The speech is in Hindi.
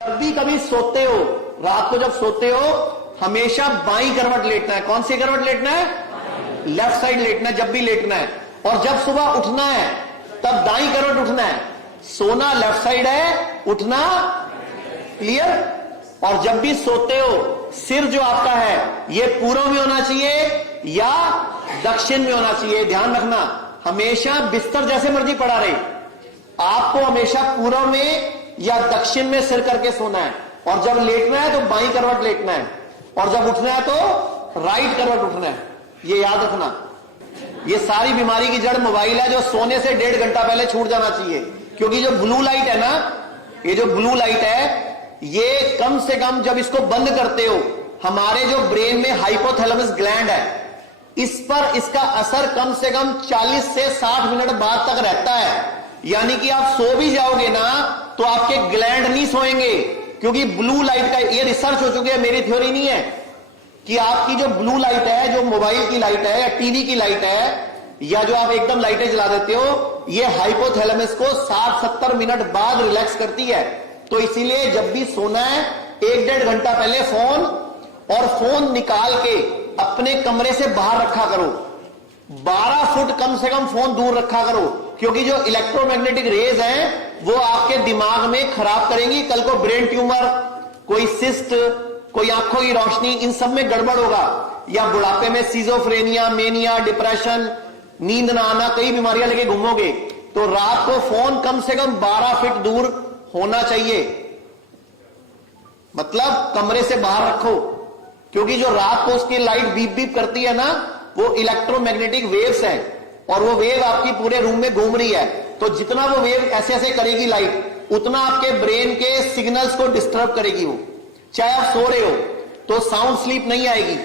कभी कभी सोते हो, रात को जब सोते हो हमेशा बाईं करवट लेटना है। कौन सी करवट लेटना है? लेफ्ट साइड लेटना है जब भी लेटना है। और जब सुबह उठना है तब दाईं करवट उठना है। सोना लेफ्ट साइड है, उठना क्लियर। और जब भी सोते हो सिर जो आपका है ये पूर्व में होना चाहिए या दक्षिण में होना चाहिए। ध्यान रखना, हमेशा बिस्तर जैसे मर्जी पड़ा रहे, आपको हमेशा पूर्व में या दक्षिण में सिर करके सोना है। और जब लेटना है तो बाईं करवट लेटना है, और जब उठना है तो राइट करवट उठना है। ये याद रखना। ये सारी बीमारी की जड़ मोबाइल है, जो सोने से 1.5 घंटा पहले छूट जाना चाहिए। क्योंकि जो ब्लू लाइट है ना, ये जो ब्लू लाइट है, ये कम से कम जब इसको बंद करते हो, हमारे जो ब्रेन में हाइपोथैलेमस ग्लैंड है, इस पर इसका असर कम से कम 40 से 60 मिनट बाद तक रहता है। यानी कि आप सो भी जाओगे ना तो आपके ग्लैंड नहीं सोएंगे, क्योंकि ब्लू लाइट का ये रिसर्च हो चुकी है, मेरी थ्योरी नहीं है, कि आपकी जो ब्लू लाइट है, जो मोबाइल की लाइट है या टीवी की लाइट है, या जो आप एकदम लाइटें जला देते हो, ये हाइपोथैलेमस को 60-70 मिनट बाद रिलैक्स करती है। तो इसीलिए जब भी सोना है 1-1.5 घंटा पहले फोन निकाल के अपने कमरे से बाहर रखा करो। 12 फुट कम से कम फोन दूर रखा करो, क्योंकि जो इलेक्ट्रोमैग्नेटिक रेज हैं वो आपके दिमाग में खराब करेंगी। कल को ब्रेन ट्यूमर, कोई सिस्ट, कोई आंखों की रोशनी, इन सब में गड़बड़ होगा। या बुढ़ापे में सिजोफ्रेनिया, मेनिया, डिप्रेशन, नींद ना आना, कई बीमारियां लेके घूमोगे। तो रात को फोन कम से कम 12 फीट दूर होना चाहिए, मतलब कमरे से बाहर रखो। क्योंकि जो रात को उसकी लाइट बीप बीप करती है ना, वो इलेक्ट्रोमैग्नेटिक वेव्स है, और वो वेव आपकी पूरे रूम में घूम रही है। तो जितना वो वेव ऐसे ऐसे करेगी लाइट, उतना आपके ब्रेन के सिग्नल्स को डिस्टर्ब करेगी वो। चाहे आप सो रहे हो तो साउंड स्लीप नहीं आएगी।